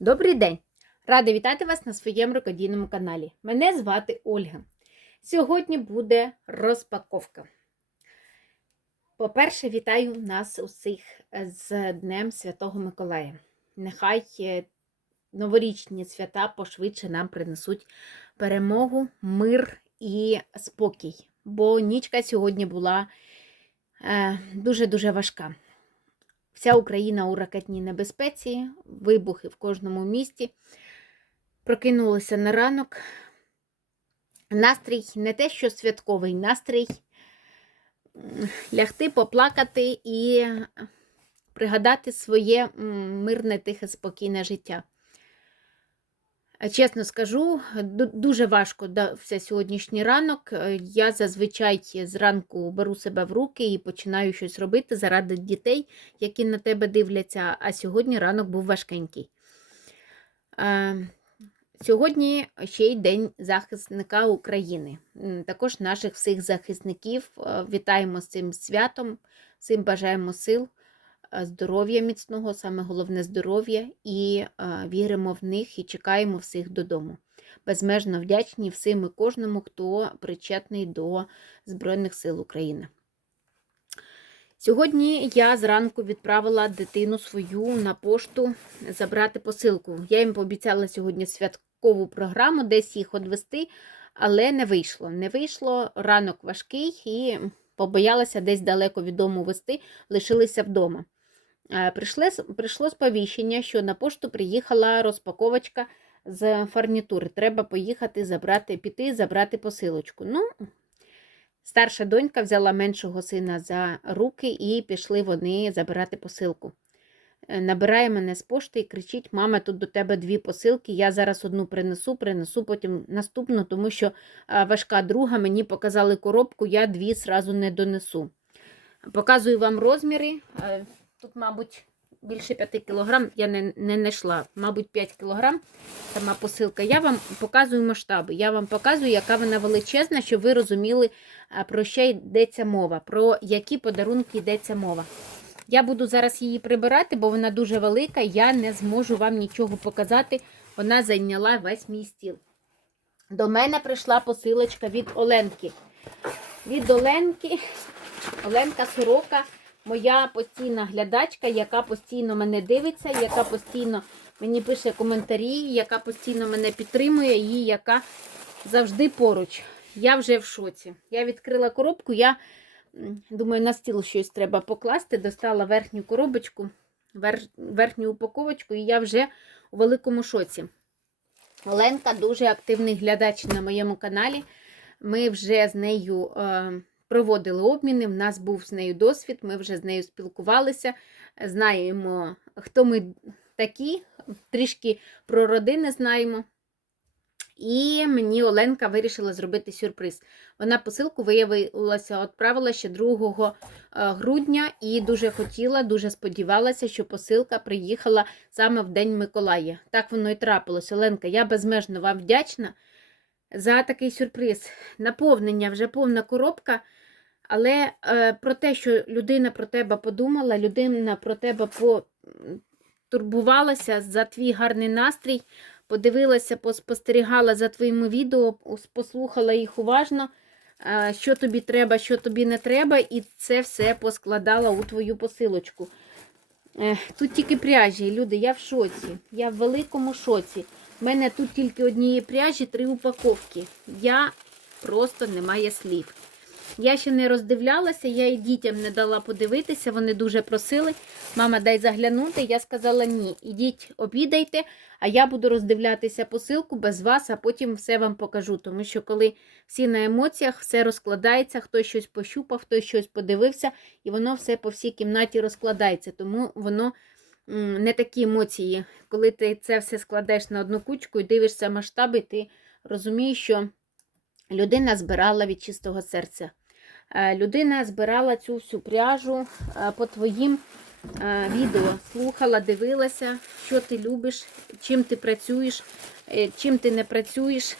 Добрий день! Рада вітати вас на своєму рукодійному каналі. Мене звати Ольга. Сьогодні буде розпаковка. По-перше, вітаю нас усіх з Днем Святого Миколая. Нехай е, новорічні свята пошвидше нам принесуть перемогу, мир і спокій. Бо нічка сьогодні була е, дуже-дуже важка. Вся Україна у ракетній небезпеці, вибухи в кожному місті. Прокинулися на ранок. Настрій не те, що святковий настрій лягти, поплакати і пригадати своє мирне, тихе, спокійне життя. Е, Чесно скажу, дуже важко дався сьогоднішній ранок. Е, Я зазвичай зранку беру себе в руки і починаю щось робити заради дітей, які на тебе дивляться, а сьогодні ранок був важкенький. Е, Сьогодні ще й День захисника України. Також наших всіх захисників е, вітаємо з цим святом, всім бажаємо сил, е, здоров'я міцного, саме головне здоров'я, і е, віримо в них і чекаємо всіх додому. Безмежно вдячні всім і кожному, хто причетний до Збройних сил України. Сьогодні я зранку відправила дитину свою на пошту забрати посилку. Я їм пообіцяла сьогодні святкову програму, десь їх одвести, але не вийшло. Не вийшло, ранок важкий і побоялася десь далеко від дому вести, лишилися вдома. Е, Прийшло, сповіщення, що на пошту приїхала розпаковочка з фарнітури. Треба поїхати забрати, піти, забрати посилочку. Ну, Старша донька взяла меншого сина за руки і пішли вони забирати посилку. Е, Набирає мене з пошти і кричить: Мама, тут до тебе дві посилки. Я зараз одну принесу, принесу потім наступну, тому що важка друга, мені показали коробку, я дві зразу не донесу. Показую вам розміри. Е, Тут, мабуть, більше 5 кг я не, не знайшла, мабуть, 5 кг сама посилка. Я вам показую масштаби. Я вам показую, яка вона величезна, щоб ви розуміли, про що йдеться мова, про які подарунки йдеться мова. Я буду зараз її прибирати, бо вона дуже велика, я не зможу вам нічого показати. Вона зайняла весь мій стіл. До мене прийшла посилочка від Оленки. Від Оленки, Оленка Сорока, моя постійна глядачка, яка постійно мене дивиться, яка постійно мені пише коментарі, яка постійно мене підтримує і яка завжди поруч. Я вже в шоці. Я відкрила коробку, я думаю, на стіл щось треба покласти. Достала верхню коробочку, вер- верхню упаковочку, і я вже у великому шоці. Оленка дуже активний глядач на моєму каналі. Ми вже з нею е, проводили обміни. В нас був з нею досвід, ми вже з нею спілкувалися, знаємо, хто ми такі, трішки про родини знаємо. І мені Оленка вирішила зробити сюрприз. Вона посилку виявилася, відправила ще 2 грудня і дуже хотіла, дуже сподівалася, що посилка приїхала саме в День Миколая. Так воно і трапилось. Оленка, я безмежно вам вдячна за такий сюрприз. Наповнення вже повна коробка. Але е, про те, що людина про тебе подумала, людина про тебе потурбувалася за твій гарний настрій, подивилася, поспостерігала за твоїми відео, послухала їх уважно, е, що тобі треба, що тобі не треба, і це все поскладала у твою посилочку. Тут тільки пряжі, люди, я в шоці. Я в великому шоці. У мене тут тільки однієї пряжі, три упаковки. Я просто немає слів. Я ще не роздивлялася, я і дітям не дала подивитися, вони дуже просили. Мама, дай заглянути. Я сказала ні. Ідіть, обідайте, а я буду роздивлятися посилку без вас, а потім все вам покажу. Тому що коли всі на емоціях, все розкладається, хтось щось пощупав, хтось щось подивився, і воно все по всій кімнаті розкладається. Тому воно не такі емоції. Коли ти це все складаєш на одну кучку і дивишся масштаби, ти розумієш, що людина збирала від чистого серця. Е, Людина збирала цю всю пряжу е, по твоїм е, відео, слухала, дивилася, що ти любиш, чим ти працюєш, чим ти не працюєш.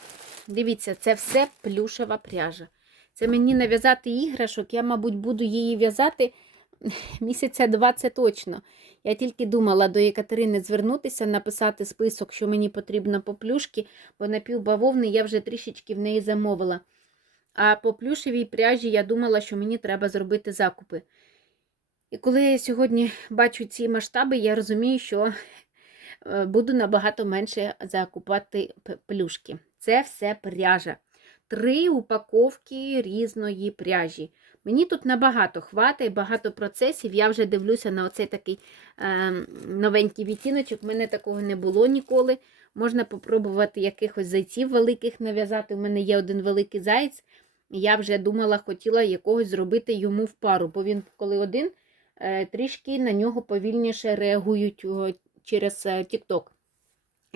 Дивіться, це все плюшева пряжа. Це мені нав'язати іграшок, я, мабуть, буду її в'язати місяця два це точно. Я тільки думала до Екатерини звернутися, написати список, що мені потрібно по плюшки, бо напівбавовни я вже трішечки в неї замовила. А по плюшевій пряжі я думала, що мені треба зробити закупи. І коли я сьогодні бачу ці масштаби, я розумію, що е, буду набагато менше закупати плюшки. Це все пряжа. Три упаковки різної пряжі. Мені тут набагато хватить, багато процесів. Я вже дивлюся на оцей такий е, новенький відтіночок. У мене такого не було ніколи. Можна попробувати якихось зайців великих нав'язати. У мене є один великий заєць. Я вже думала, хотіла якогось зробити йому в пару, бо він, коли один, е, трішки на нього повільніше реагують через е, TikTok.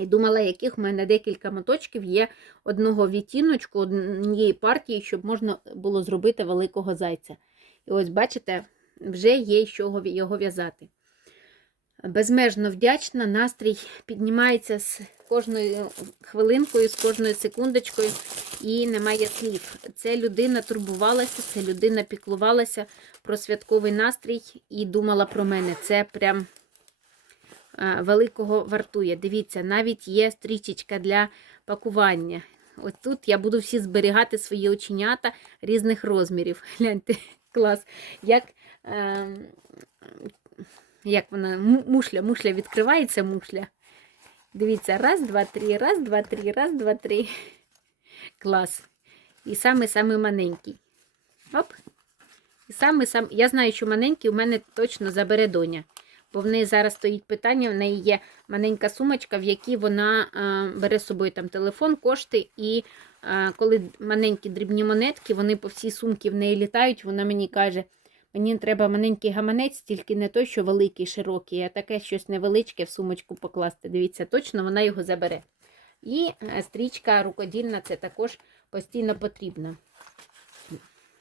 І думала, яких в мене декілька моточків є одного відтіночку, однієї партії, щоб можна було зробити великого зайця. І ось, бачите, вже є чого його в'язати. Безмежно вдячна, настрій піднімається з кожною хвилинкою, з кожною секундочкою, і немає слів. Це людина турбувалася, це людина піклувалася про святковий настрій і думала про мене. Це прям великого вартує. Дивіться, навіть є стрічечка для пакування. Ось тут я буду всі зберігати свої оченята різних розмірів. Гляньте, клас. Як, е, як вона, мушля, мушля відкривається мушля. Дивіться, раз, два, три, раз, два, три, раз, два, три. Клас. І самий-самий маленький. Оп. І самий сам. Я знаю, що маленький у мене точно забере доня. Бо в неї зараз стоїть питання, в неї є маленька сумочка, в якій вона е, бере з собою там телефон, кошти, і е, коли маленькі дрібні монетки, вони по всій сумці в неї літають, вона мені каже, мені треба маленький гаманець, тільки не той, що великий, широкий, а таке щось невеличке в сумочку покласти. Дивіться, точно вона його забере. І е, стрічка рукодільна це також постійно потрібно.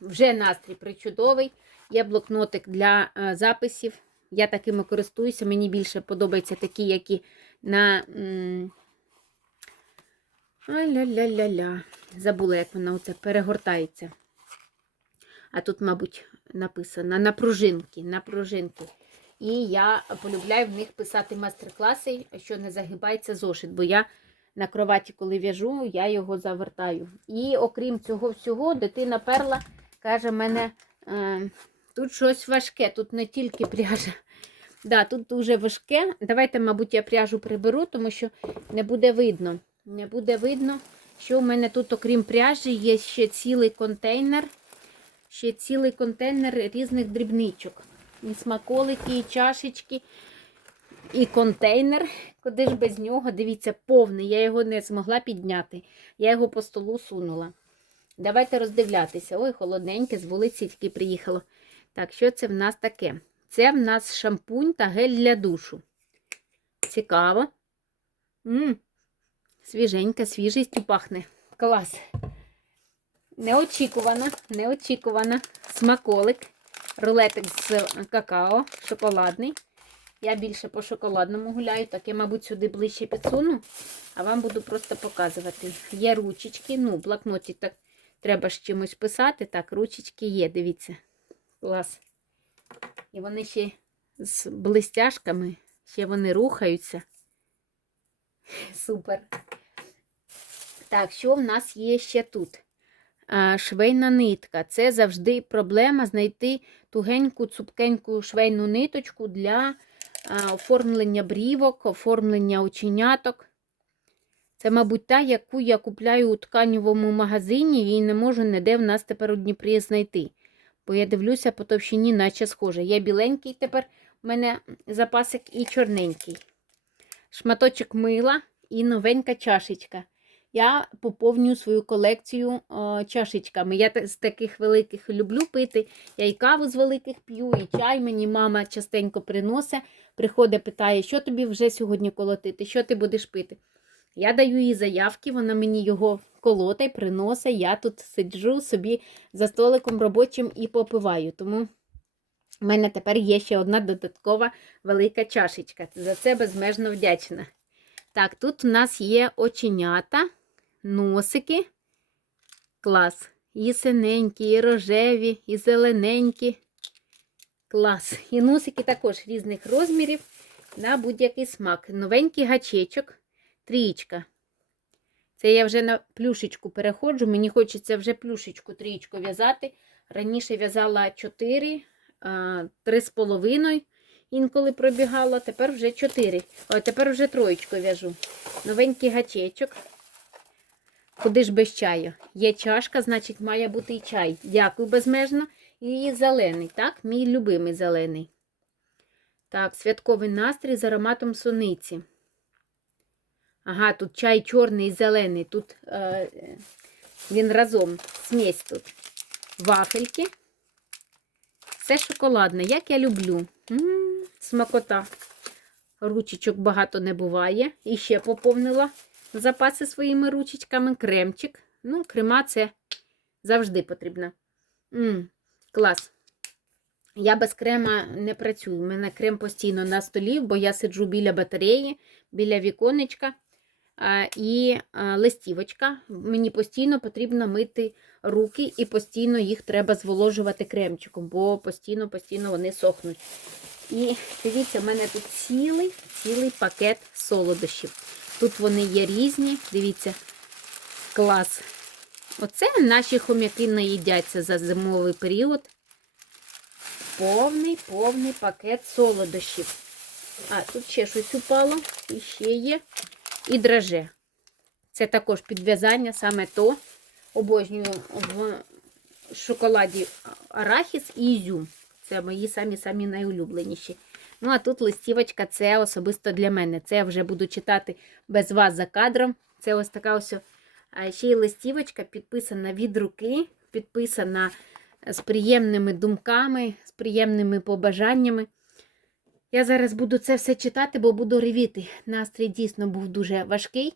Вже настрій причудовий. Є блокнотик для записів. Я такими користуюся. Мені більше подобаються такі, які на. Ай-ля-ля-ля-ля. Забула, як вона оце перегортається. А тут, мабуть, написано на пружинки. На пружинки. І я полюбляю в них писати майстер-класи, що не загибається зошит, бо я на кроваті, коли в'яжу, я його завертаю. І окрім цього всього, дитина перла каже, мене е, тут щось важке, тут не тільки пряжа. Да, тут дуже важке. Давайте, мабуть, я пряжу приберу, тому що не буде видно. Не буде видно, що в мене тут, окрім пряжі, є ще цілий контейнер. Ще цілий контейнер різних дрібничок. І смаколики, і чашечки, і контейнер. Куди ж без нього? Дивіться, повний. Я його не змогла підняти. Я його по столу сунула. Давайте роздивлятися. Ой, холодненьке, з вулиці тільки приїхало. Так, що це в нас таке? Це в нас шампунь та гель для душу. Цікаво. М-м, свіженька, свіжістю пахне. Клас. Неочікувано, неочікувано. Смаколик. Рулетик з какао, шоколадний. Я більше по шоколадному гуляю, так я, мабуть, сюди ближче підсуну, а вам буду просто показувати. Є ручечки, ну, блокноті так треба ж чимось писати. Так, ручечки є, дивіться. Клас. І вони ще з блистяшками, ще вони рухаються. Супер. Так, що в нас є ще тут? Швейна нитка. Це завжди проблема знайти тугеньку, цупкеньку швейну ниточку для оформлення брівок, оформлення оченяток. Це, мабуть, та, яку я купляю у тканевому магазині і не можу ніде в нас тепер у Дніпрі знайти. Бо я дивлюся по товщині, наче схоже. Є біленький тепер у мене запасик і чорненький. Шматочок мила і новенька чашечка. Я поповнюю свою колекцію о, чашечками. Я з таких великих люблю пити. Я і каву з великих п'ю, і чай мені мама частенько приносить. Приходить, питає, що тобі вже сьогодні колотити, що ти будеш пити. Я даю їй заявки, вона мені його колотай, приносить. Я тут сиджу собі за столиком робочим і попиваю. Тому в мене тепер є ще одна додаткова велика чашечка. За це безмежно вдячна. Так, тут у нас є оченята, носики. Клас. І синенькі, і рожеві, і зелененькі. Клас. І носики також різних розмірів. на будь-який смак. Новенький гачечок, трієчка. Це я вже на плюшечку переходжу. Мені хочеться вже плюшечку трієчку в'язати. Раніше в'язала 4, 3,5 інколи пробігала, тепер вже 4. Ой, тепер вже троєчку в'яжу. Новенький гачечок. Куди ж без чаю? Є чашка, значить, має бути і чай. Дякую безмежно. І зелений, так? Мій любимий зелений. Так, святковий настрій з ароматом суниці. Ага, тут чай чорний і зелений. Тут е, він разом, смесь тут. Вафельки. Все шоколадне, як я люблю. М -м, смакота. Ручечок багато не буває. І ще поповнила запаси своїми ручечками. Кремчик. Ну, крема це завжди потрібно. М -м, клас. Я без крема не працюю. У мене крем постійно на столі, бо я сиджу біля батареї, біля віконечка і листівочка. Мені постійно потрібно мити руки і постійно їх треба зволожувати кремчиком, бо постійно-постійно вони сохнуть. І дивіться, в мене тут цілий цілий пакет солодощів. Тут вони є різні, дивіться, клас. Оце наші хом'яки наїдяться за зимовий період. Повний повний пакет солодощів. А, тут ще щось упало, і ще є. І драже. Це також підв'язання, саме то. Обожнюю в шоколаді арахіс і ізюм. Це мої самі-самі найулюбленіші. Ну, а тут листівочка, це особисто для мене. Це я вже буду читати без вас за кадром. Це ось така ось. Ще й листівочка підписана від руки, підписана з приємними думками, з приємними побажаннями. Я зараз буду це все читати, бо буду ревіти. Настрій дійсно був дуже важкий.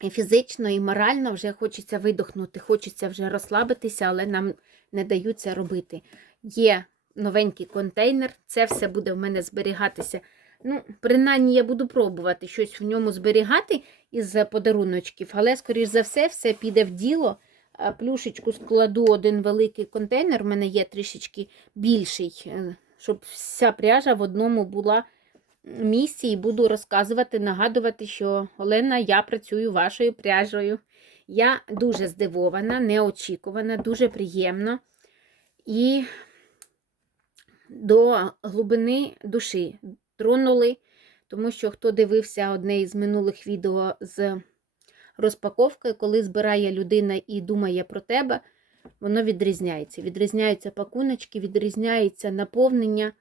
І фізично, і морально вже хочеться видохнути, хочеться вже розслабитися, але нам не дають це робити. Є новенький контейнер, це все буде в мене зберігатися. Ну, принаймні, я буду пробувати щось в ньому зберігати із подаруночків, але, скоріш за все, все піде в діло. Плюшечку складу один великий контейнер, в мене є трішечки більший, е, щоб вся пряжа в одному була місці і буду розказувати, нагадувати, що Олена, я працюю вашою пряжею. Я дуже здивована, неочікувана, дуже приємно. І до глибини душі тронули, тому що хто дивився одне із минулих відео з розпаковкою, коли збирає людина і думає про тебе, воно відрізняється. Відрізняються пакуночки, відрізняється наповнення,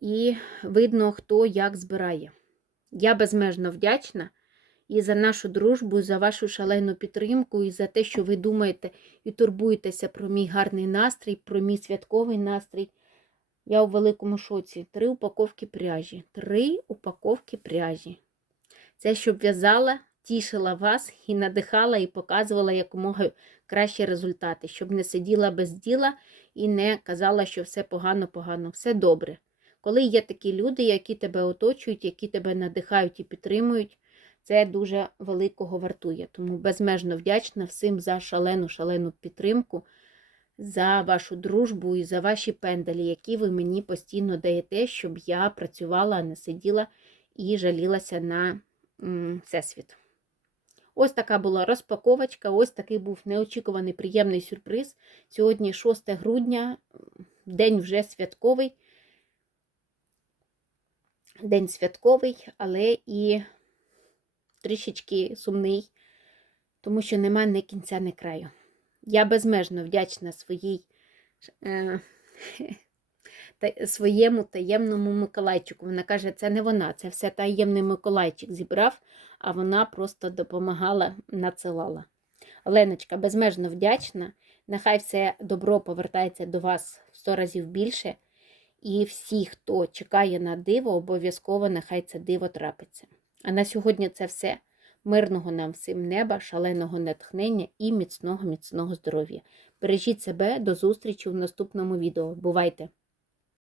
і видно, хто як збирає. Я безмежно вдячна і за нашу дружбу, і за вашу шалену підтримку, і за те, що ви думаєте і турбуєтеся про мій гарний настрій, про мій святковий настрій. Я у великому шоці. Три упаковки пряжі. Три упаковки пряжі. Це щоб в'язала, тішила вас і надихала, і показувала якомога кращі результати, щоб не сиділа без діла і не казала, що все погано-погано, все добре. Коли є такі люди, які тебе оточують, які тебе надихають і підтримують, це дуже великого вартує. Тому безмежно вдячна всім за шалену, шалену підтримку, за вашу дружбу і за ваші пенделі, які ви мені постійно даєте, щоб я працювала, а не сиділа і жалілася на всесвіт. Ось така була розпаковочка, ось такий був неочікуваний приємний сюрприз. Сьогодні 6 грудня, день вже святковий. День святковий, але і трішечки сумний, тому що нема ні кінця, ні краю. Я безмежно вдячна своїй, е, своєму таємному Миколайчику. Вона каже, це не вона, це все таємний Миколайчик зібрав, а вона просто допомагала, надсилала. Оленочка, безмежно вдячна. Нехай все добро повертається до вас в сто разів більше. І всі, хто чекає на диво, обов'язково нехай це диво трапиться. А на сьогодні це все. Мирного нам всім неба, шаленого натхнення і міцного, міцного здоров'я. Бережіть себе, до зустрічі в наступному відео. Бувайте!